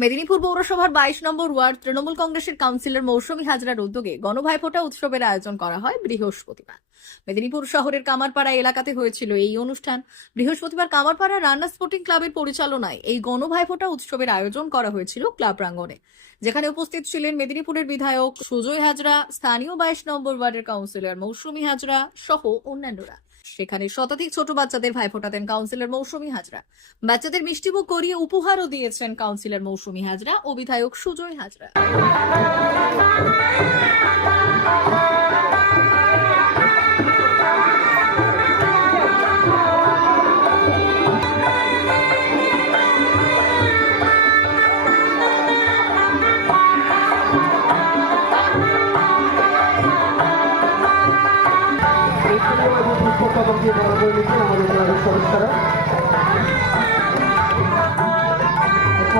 মেদিনীপুর পৌরসভার বাইশ নম্বর ওয়ার্ড তৃণমূল কংগ্রেসের কাউন্সিলর মৌসুমী হাজরার উদ্যোগে গণভাইফোঁটা উৎসবের আয়োজন করা হয় বৃহস্পতিবার। মেদিনীপুর শহরের কামারপাড়া এলাকাতে হয়েছিল এই অনুষ্ঠান। বৃহস্পতিবার কামারপাড়া রান্না স্পোর্টিং ক্লাবের পরিচালনায় এই গণভাইফোঁটা উৎসবের আয়োজন করা হয়েছিল ক্লাব প্রাঙ্গণে। যেখানে উপস্থিত ছিলেন মেদিনীপুরের বিধায়ক সুজয় হাজরা, স্থানীয় বাইশ নম্বর ওয়ার্ডের কাউন্সিলর মৌসুমী হাজরা সহ অন্যান্যরা। সেখানে শতাধিক ছোট বাচ্চাদের ভাইফোঁটা দেন কাউন্সিলর মৌসুমী হাজরা। বাচ্চাদের মিষ্টিমুখ করিয়ে উপহারও দিয়েছেন কাউন্সিলর মৌসুমী হাজরা ও বিধায়ক সুজয় হাজরা।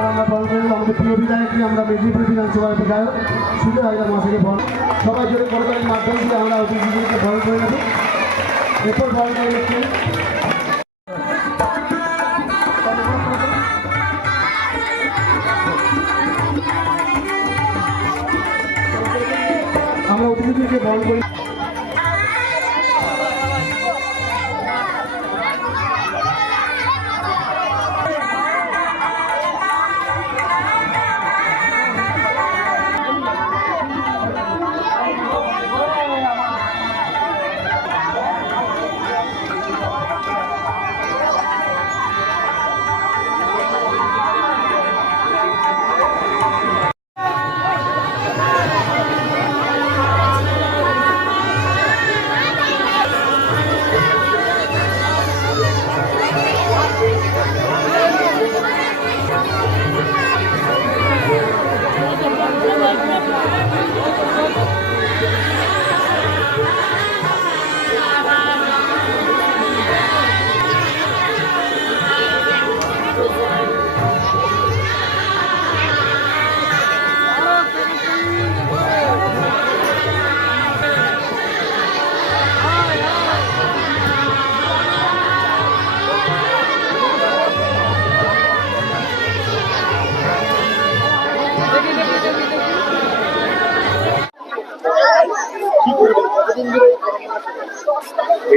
আমরা নেব আমাদের প্রিয় বিধায়ককে আমরা মেদিনীপুর বিধানসভার বিধায়ক সুন্দর হাজরা মহাশয়কে বরণ সবাই জোরে করতালির মাধ্যম দিয়ে আমরা অতিথিদেরকে বরণ করে নেব। এরপর বরণ করে নিচ্ছেন আমরা অতিথিদেরকে বরণ করি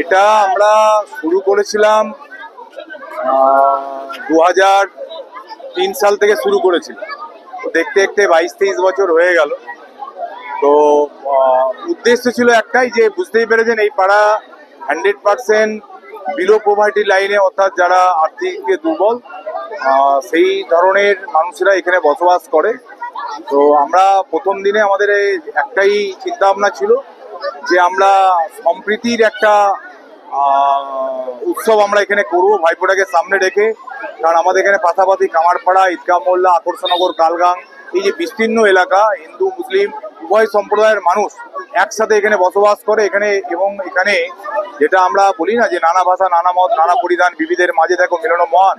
এটা আমরা শুরু করেছিলাম দু হাজার তিন সাল থেকে শুরু করেছিলাম দেখতে দেখতে বাইশ তেইশ বছর হয়ে গেল। তো উদ্দেশ্য ছিল একটাই যে বুঝতেই পেরেছেন এই পাড়া হান্ড্রেড পার্সেন্ট বিলো পোভার্টি লাইনে অর্থাৎ যারা আর্থিক দুর্বল সেই ধরনের মানুষেরা এখানে বসবাস করে। তো আমরা প্রথম দিনে আমাদের একটাই চিন্তা ভাবনা ছিল যে আমরা সম্প্রীতির একটা উৎসব আমরা এখানে করব। ভাইফোঁটাকে সামনে রেখে, কারণ আমাদের এখানে পাশাপাশি কামারপাড়া, ঈদগাহ মোল্লা, আকর্ষণনগর কালগাং এই যে বিস্তীর্ণ এলাকা, হিন্দু, মুসলিম, উভয় সম্প্রদায়ের মানুষ একসাথে এখানে বসবাস করে। এখানে এবং এখানে যেটা আমরা বলি না যে নানা ভাষা, নানা মত, নানা পরিধান, বিবিধের মাঝে দেখো মিলন মহান।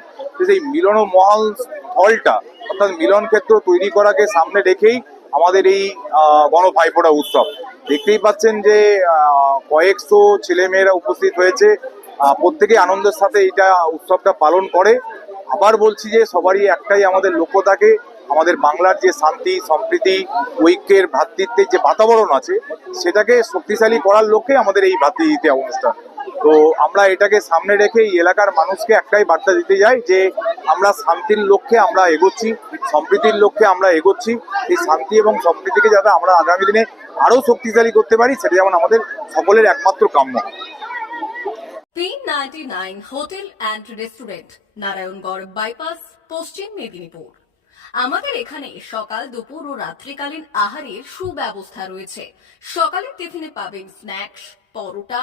সেই মিলন মহল স্থলটা, অর্থাৎ মিলন ক্ষেত্র তৈরি করাকে সামনে রেখেই আমাদের এই আহ, গণ ভাইফোঁটা উৎসব। দেখতেই পাচ্ছেন যে কয়েকশো ছেলেমেয়েরা উপস্থিত হয়েছে। আহ, প্রত্যেকে আনন্দের সাথে এটা উৎসবটা পালন করে। আবার বলছি যে সবারই একটাই আমাদের লক্ষ্য থাকে আমাদের বাংলার যে শান্তি সম্প্রীতি ঐক্যের ভ্রাতৃত্বের যে বাতাবরণ আছে সেটাকে শক্তিশালী করার লক্ষ্যে আমাদের এই ভ্রাতৃত্বে অনুষ্ঠান। তো আমরা এটাকে সামনে রেখে এই এলাকার মানুষকে একটাই বার্তা দিতে যাই যে আমরা শান্তির লক্ষ্যে আমরা এগোচ্ছি, সম্প্রীতির লক্ষ্যে আমরা এগোচ্ছি। এই শান্তি এবং সম্প্রীতিকে যাতে আমরা আগামী দিনে আরও শক্তিশালী করতে পারি, সেটা যেমন আমাদের সকলের একমাত্র কাম্য। Ninety nine hotel and restaurant Narayangarh bypass Paschim Medinipur আমাদের এখানে সকাল, দুপুর ও রাত্রিকালীন আহারের সুব্যবস্থা রয়েছে। সকালের টিফিনে পাবেন স্ন্যাক্স পরোটা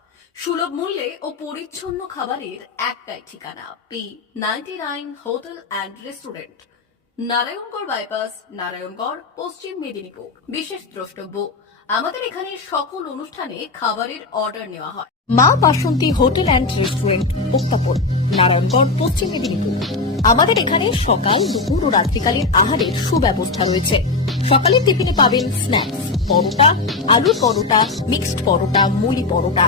সুলভ মূল্যে ও পরিচ্ছন্ন খাবারের একটাই ঠিকানা P ninety nine hotel and restaurant Narayangarh bypass Narayangarh, Paschim Medinipur. বিশেষ দ্রষ্টব্য, আমাদের এখানে সকল অনুষ্ঠানে খাবারের অর্ডার নেওয়া হয়। Maa Basanti hotel and restaurant উত্তাপন, Narayangarh, Paschim Medinipur. আমাদের এখানে সকাল, দুপুর ও রাত্রিকালীন আহারের সুব্যবস্থা রয়েছে। সকালের টিফিনে পাবেন স্ন্যাক্স পরোটা, আলুর পরোটা মিক্সড পরোটা মুড়ি পরোটা।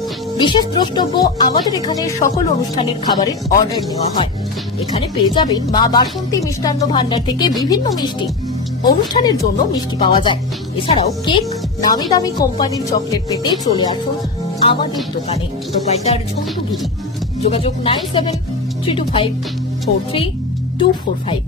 বিশেষ দ্রষ্টব্য, আমাদের এখানে সকল অনুষ্ঠানের খাবারের অর্ডার নেওয়া হয়। এখানে পেয়ে যাবেন মা বাসন্তী মিষ্টান্ন ভান্ডার থেকে বিভিন্ন মিষ্টি। অনুষ্ঠানের জন্য মিষ্টি পাওয়া যায়। এছাড়াও কেক, নামি দামি কোম্পানির চকলেট পেতে চলে আসুন আমাদের দোকানে। প্রোপাইটার ঝন্টু গিরি। যোগাযোগ nine seven three two five four three two four five.